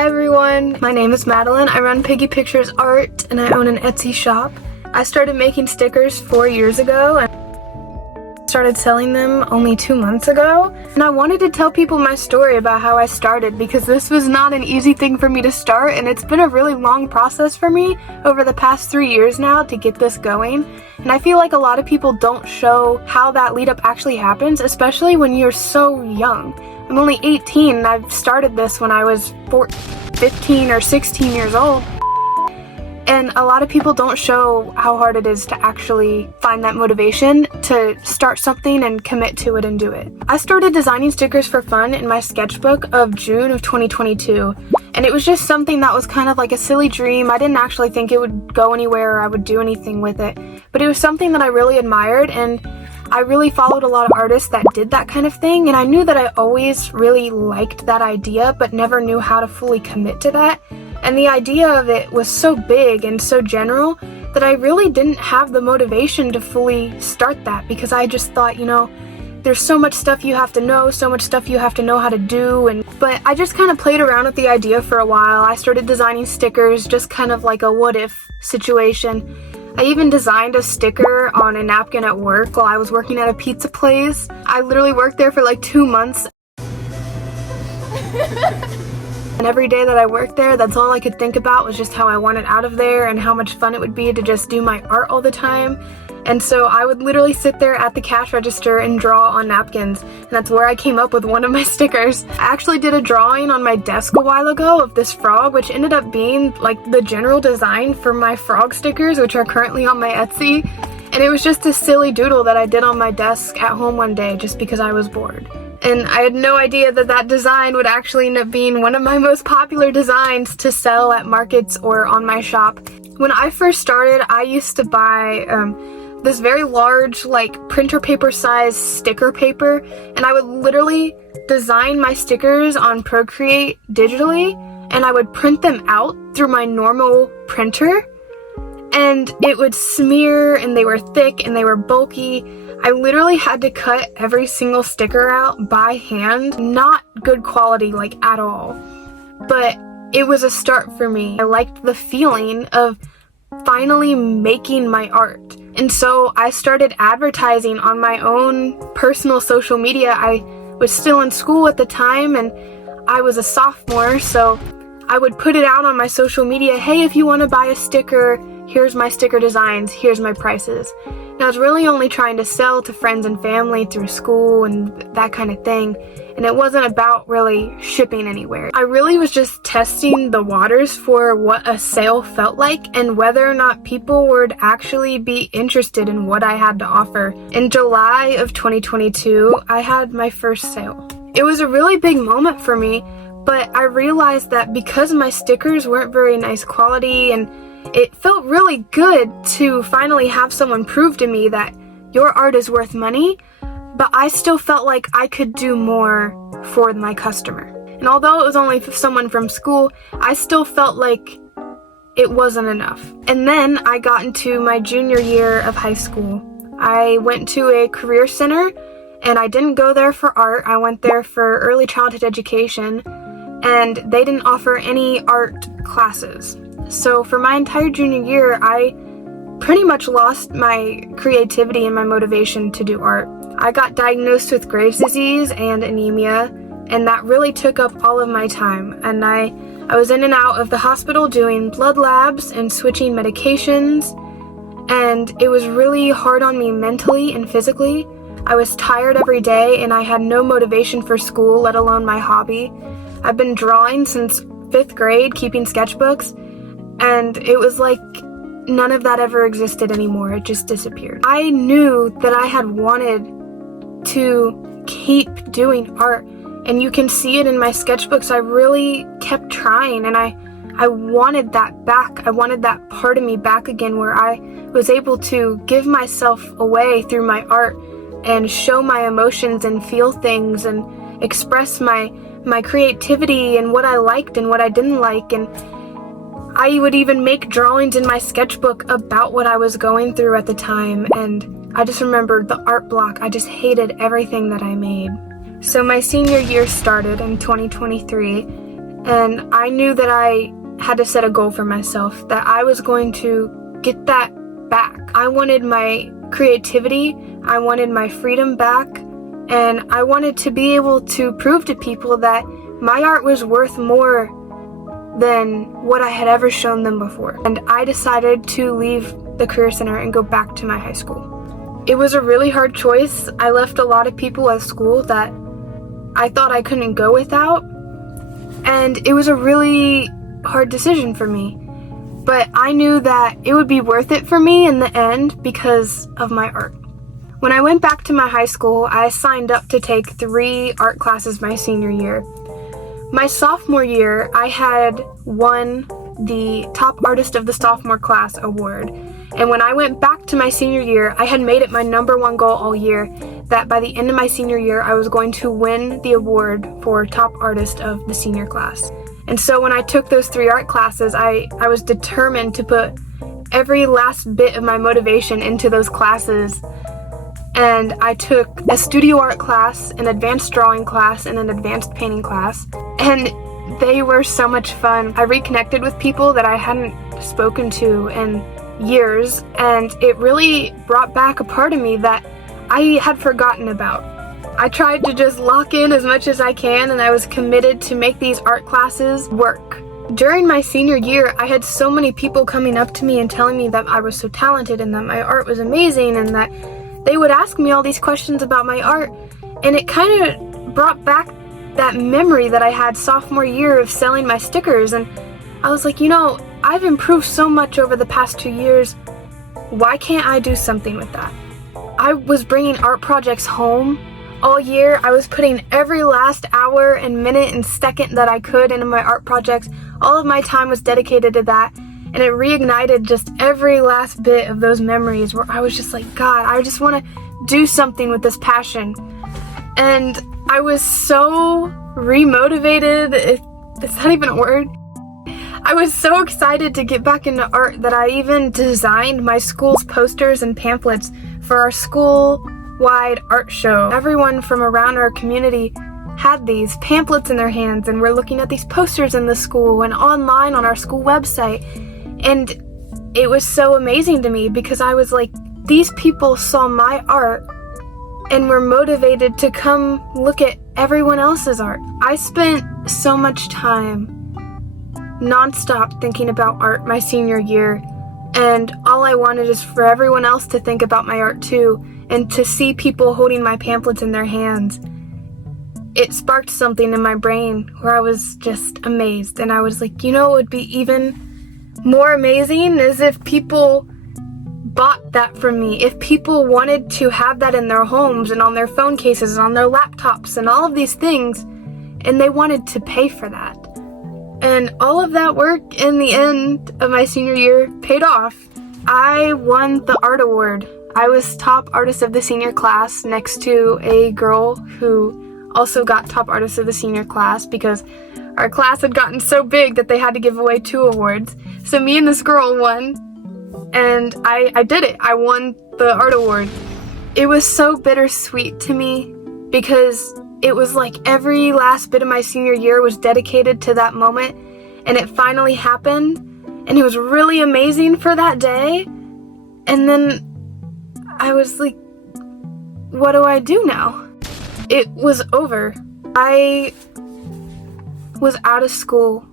Hi everyone, my name is Madeline. I run Piggy Pictures Art and I own an Etsy shop. I started making stickers 4 years ago and started selling them only 2 months ago. And I wanted to tell people my story about how I started because this was not an easy thing for me to start, and it's been a really long process for me over the past 3 years now to get this going. And I feel like a lot of people don't show how that lead up actually happens, especially when you're so young. I'm only 18 and I've started this when I was 15 or 16 years old. And a lot of people don't show how hard it is to actually find that motivation to start something and commit to it and do it. I started designing stickers for fun in my sketchbook of June of 2022. And it was just something that was kind of like a silly dream. I didn't actually think it would go anywhere or I would do anything with it. But it was something that I really admired, and I really followed a lot of artists that did that kind of thing, and I knew that I always really liked that idea but never knew how to fully commit to that. And the idea of it was so big and so general that I really didn't have the motivation to fully start that, because I just thought, there's so much stuff you have to know, so much stuff you have to know how to do. But I just kind of played around with the idea for a while. I started designing stickers, just kind of like a what if situation. I even designed a sticker on a napkin at work while I was working at a pizza place. I literally worked there for like 2 months. And every day that I worked there, that's all I could think about was just how I wanted out of there and how much fun it would be to just do my art all the time. And so I would literally sit there at the cash register and draw on napkins, and that's where I came up with one of my stickers. I actually did a drawing on my desk a while ago of this frog, which ended up being like the general design for my frog stickers, which are currently on my Etsy. And it was just a silly doodle that I did on my desk at home one day just because I was bored. And I had no idea that that design would actually end up being one of my most popular designs to sell at markets or on my shop. When I first started, I used to buy this very large, like, printer paper size sticker paper, and I would literally design my stickers on Procreate digitally, and I would print them out through my normal printer, and it would smear, and they were thick, and they were bulky. I literally had to cut every single sticker out by hand. Not good quality, like, at all. But it was a start for me. I liked the feeling of finally making my art. And so I started advertising on my own personal social media. I was still in school at the time, and I was a sophomore, so I would put it out on my social media, hey, if you want to buy a sticker, here's my sticker designs, here's my prices. And I was really only trying to sell to friends and family through school and that kind of thing, and it wasn't about really shipping anywhere. I really was just testing the waters for what a sale felt like and whether or not people would actually be interested in what I had to offer. In July of 2022, I had my first sale. It was a really big moment for me, but I realized that because my stickers weren't very nice quality, and it felt really good to finally have someone prove to me that your art is worth money, but I still felt like I could do more for my customer. And although it was only someone from school, I still felt like it wasn't enough. And then I got into my junior year of high school. I went to a career center, and I didn't go there for art. I went there for early childhood education, and they didn't offer any art classes. So for my entire junior year, I pretty much lost my creativity and my motivation to do art. I got diagnosed with Graves' disease and anemia, and that really took up all of my time. And I was in and out of the hospital doing blood labs and switching medications, and it was really hard on me mentally and physically. I was tired every day, and I had no motivation for school, let alone my hobby. I've been drawing since 5th grade, keeping sketchbooks, and it was like none of that ever existed anymore. It just disappeared. I knew that I had wanted to keep doing art, and you can see it in my sketchbooks. I really kept trying, and I wanted that back. I wanted that part of me back again, where I was able to give myself away through my art and show my emotions and feel things and express my creativity and what I liked and what I didn't like. And I would even make drawings in my sketchbook about what I was going through at the time, and I just remembered the art block. I just hated everything that I made. So my senior year started in 2023, And I knew that I had to set a goal for myself, that I was going to get that back. I wanted my creativity, I wanted my freedom back, and I wanted to be able to prove to people that my art was worth more than what I had ever shown them before. And I decided to leave the Career Center and go back to my high school. It was a really hard choice. I left a lot of people at school that I thought I couldn't go without, and it was a really hard decision for me. But I knew that it would be worth it for me in the end because of my art. When I went back to my high school, I signed up to take 3 art classes my senior year. My sophomore year, I had won the Top Artist of the Sophomore Class award. And when I went back to my senior year, I had made it my #1 goal all year that by the end of my senior year, I was going to win the award for Top Artist of the senior class. And so when I took those 3 art classes, I was determined to put every last bit of my motivation into those classes. And I took a studio art class, an advanced drawing class, and an advanced painting class. And they were so much fun. I reconnected with people that I hadn't spoken to in years, and it really brought back a part of me that I had forgotten about. I tried to just lock in as much as I can, and I was committed to make these art classes work. During my senior year, I had so many people coming up to me and telling me that I was so talented and that my art was amazing, and that they would ask me all these questions about my art, and it kind of brought back that memory that I had sophomore year of selling my stickers. And I was like, I've improved so much over the past 2 years. Why can't I do something with that? I was bringing art projects home all year. I was putting every last hour and minute and second that I could into my art projects. All of my time was dedicated to that, and it reignited just every last bit of those memories where I was just like, God, I just want to do something with this passion. And I was so remotivated, it's not even a word. I was so excited to get back into art that I even designed my school's posters and pamphlets for our school-wide art show. Everyone from around our community had these pamphlets in their hands, and we're looking at these posters in the school and online on our school website. And it was so amazing to me because I was like, these people saw my art and were motivated to come look at everyone else's art. I spent so much time nonstop thinking about art my senior year, and all I wanted is for everyone else to think about my art too, and to see people holding my pamphlets in their hands. It sparked something in my brain where I was just amazed, and I was like, it would be even more amazing is if people bought that from me, if people wanted to have that in their homes and on their phone cases and on their laptops and all of these things, and they wanted to pay for that. And all of that work in the end of my senior year paid off. I won the art award. I was top artist of the senior class next to a girl who also got top artist of the senior class because our class had gotten so big that they had to give away 2 awards. So me and this girl won, and I did it. I won the art award. It was so bittersweet to me because it was like every last bit of my senior year was dedicated to that moment, and it finally happened, and it was really amazing for that day. And then I was like, what do I do now? It was over. I was out of school,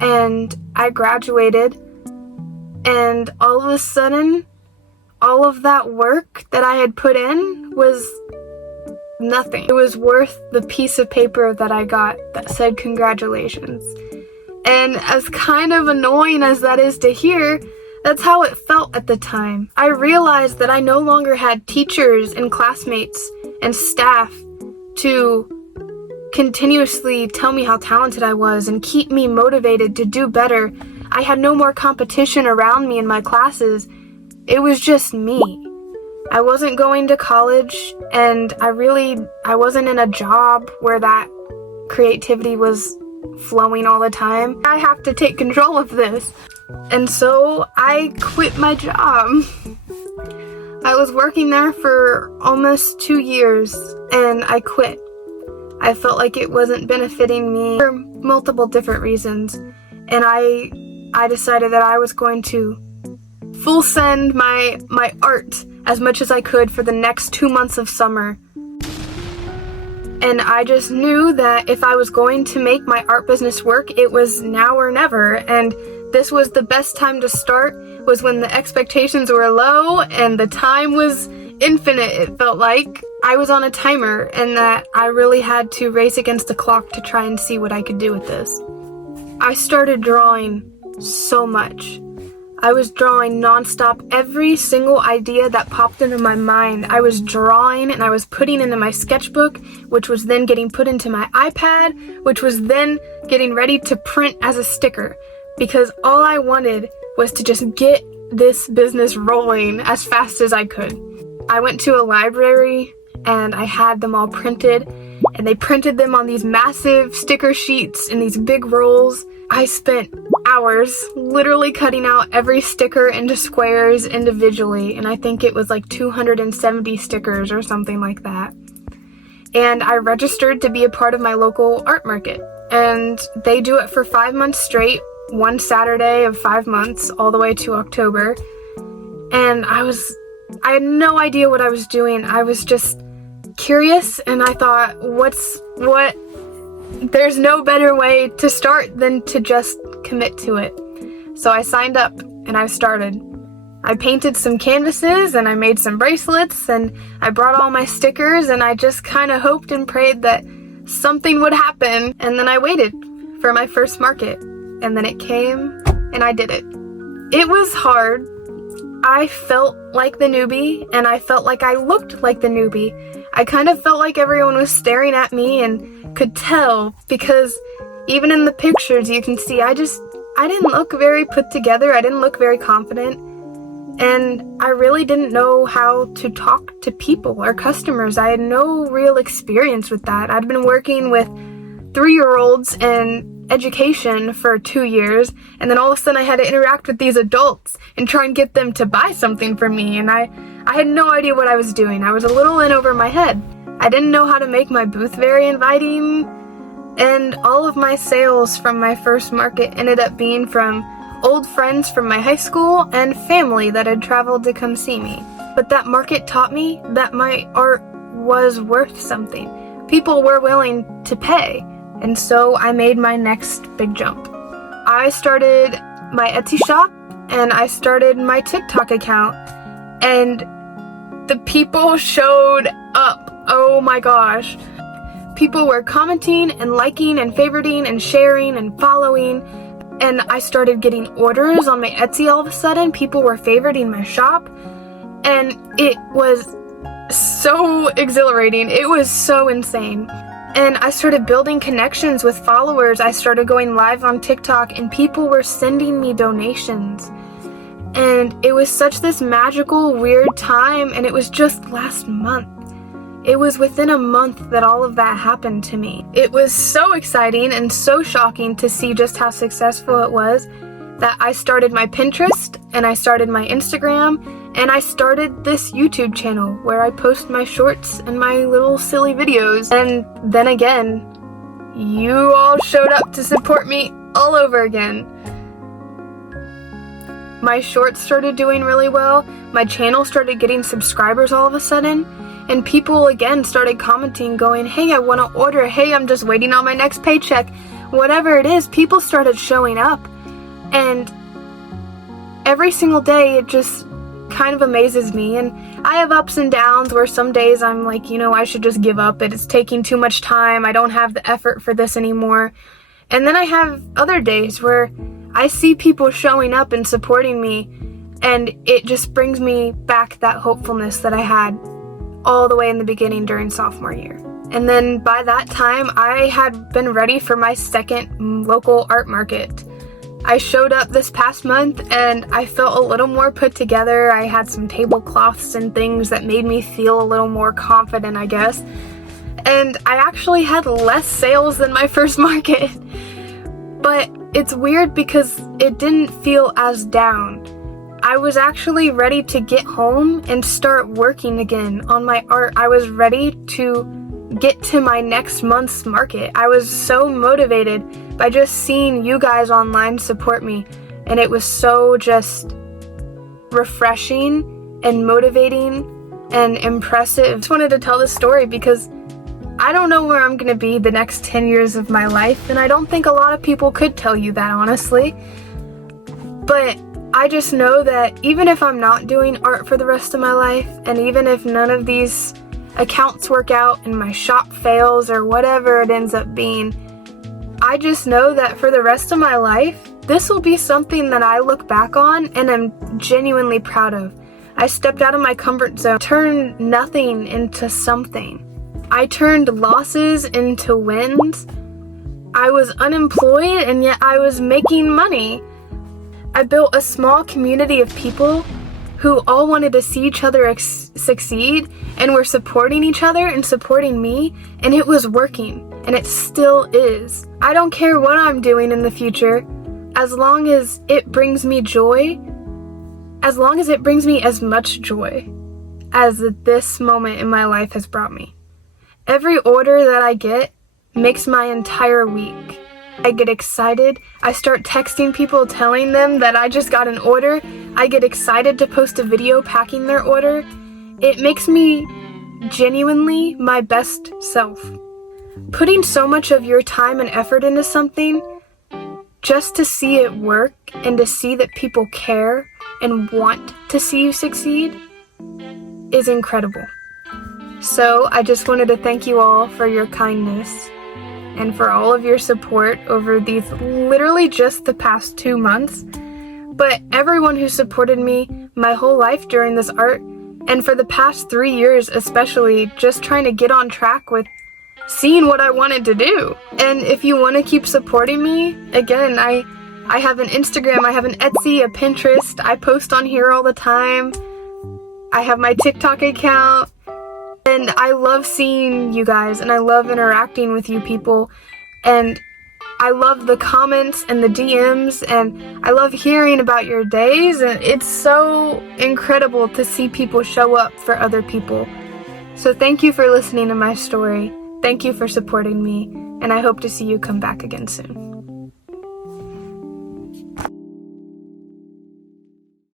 and I graduated, and all of a sudden, all of that work that I had put in was nothing. It was worth the piece of paper that I got that said congratulations. And as kind of annoying as that is to hear, that's how it felt at the time. I realized that I no longer had teachers and classmates and staff to continuously tell me how talented I was and keep me motivated to do better. I had no more competition around me in my classes. It was just me. I wasn't going to college, and I wasn't in a job where that creativity was flowing all the time. I have to take control of this. And so I quit my job. I was working there for almost 2 years, and I quit. I felt like it wasn't benefiting me for multiple different reasons. And I decided that I was going to full send my art as much as I could for the next 2 months of summer. And I just knew that if I was going to make my art business work, it was now or never. And this was the best time to start, was when the expectations were low and the time was infinite. It felt like I was on a timer and that I really had to race against the clock to try and see what I could do with this. I started drawing so much. I was drawing nonstop. Every single idea that popped into my mind, I was drawing and I was putting into my sketchbook, which was then getting put into my iPad, which was then getting ready to print as a sticker, because all I wanted was to just get this business rolling as fast as I could. I went to a library and I had them all printed, and they printed them on these massive sticker sheets in these big rolls. I spent hours literally cutting out every sticker into squares individually, and I think it was like 270 stickers or something like that. And I registered to be a part of my local art market, and they do it for 5 months straight, one Saturday of 5 months, all the way to October. And I had no idea what I was doing. I was just curious, and I thought, there's no better way to start than to just commit to it. So I signed up and I started. I painted some canvases and I made some bracelets and I brought all my stickers, and I just kind of hoped and prayed that something would happen. And then I waited for my first market, and then it came and I did it. It was hard. I felt like the newbie, and I felt like I looked like the newbie. I kind of felt like everyone was staring at me and could tell, because even in the pictures you can see I didn't look very put together. I didn't look very confident, and I really didn't know how to talk to people or customers. I had no real experience with that. I'd been working with 3-year-olds and education for 2 years, and then all of a sudden I had to interact with these adults and try and get them to buy something from me, and I had no idea what I was doing. I was a little in over my head. I didn't know how to make my booth very inviting, and all of my sales from my first market ended up being from old friends from my high school and family that had traveled to come see me. But that market taught me that my art was worth something. People were willing to pay. And so I made my next big jump. I started my Etsy shop and I started my TikTok account, and the people showed up. Oh my gosh. People were commenting and liking and favoriting and sharing and following, and I started getting orders on my Etsy all of a sudden. People were favoriting my shop, and it was so exhilarating. It was so insane. And I started building connections with followers. I started going live on TikTok, and people were sending me donations. And it was such this magical, weird time, and it was just last month. It was within a month that all of that happened to me. It was so exciting and so shocking to see just how successful it was that I started my Pinterest, and I started my Instagram, and I started this YouTube channel where I post my shorts and my little silly videos. And then again, you all showed up to support me all over again. My shorts started doing really well. My channel started getting subscribers all of a sudden. And people again started commenting, going, hey, I want to order. Hey, I'm just waiting on my next paycheck. Whatever it is, people started showing up. And every single day, it just kind of amazes me. And I have ups and downs where some days I'm like, I should just give up. It's taking too much time. I don't have the effort for this anymore. And then I have other days where I see people showing up and supporting me, and it just brings me back that hopefulness that I had all the way in the beginning during sophomore year. And then by that time, I had been ready for my second local art market. I showed up this past month and I felt a little more put together. I had some tablecloths and things that made me feel a little more confident, I guess. And I actually had less sales than my first market. But it's weird because it didn't feel as down. I was actually ready to get home and start working again on my art. I was ready to get to my next month's market. I was so motivated by just seeing you guys online support me, and it was so just refreshing and motivating and impressive. I just wanted to tell this story because I don't know where I'm gonna be the next 10 years of my life, and I don't think a lot of people could tell you that, honestly. But I just know that even if I'm not doing art for the rest of my life, and even if none of these accounts work out and my shop fails or whatever it ends up being, I just know that for the rest of my life, this will be something that I look back on and I'm genuinely proud of. I stepped out of my comfort zone, turned nothing into something. I turned losses into wins. I was unemployed and yet I was making money. I built a small community of people who all wanted to see each other succeed and were supporting each other and supporting me, and it was working, and it still is. I don't care what I'm doing in the future, as long as it brings me joy, as long as it brings me as much joy as this moment in my life has brought me. Every order that I get makes my entire week. I get excited. I start texting people telling them that I just got an order. I get excited to post a video packing their order. It makes me genuinely my best self. Putting so much of your time and effort into something just to see it work and to see that people care and want to see you succeed is incredible. So I just wanted to thank you all for your kindness and for all of your support over these literally just the past 2 months, but everyone who supported me my whole life during this art, and for the past 3 years especially, just trying to get on track with seeing what I wanted to do. And if you want to keep supporting me, again, I have an Instagram, I have an Etsy, a Pinterest, I post on here all the time, I have my TikTok account, and I love seeing you guys, and I love interacting with you people, and I love the comments and the DMs, and I love hearing about your days, and it's so incredible to see people show up for other people. So thank you for listening to my story. Thank you for supporting me, and I hope to see you come back again soon.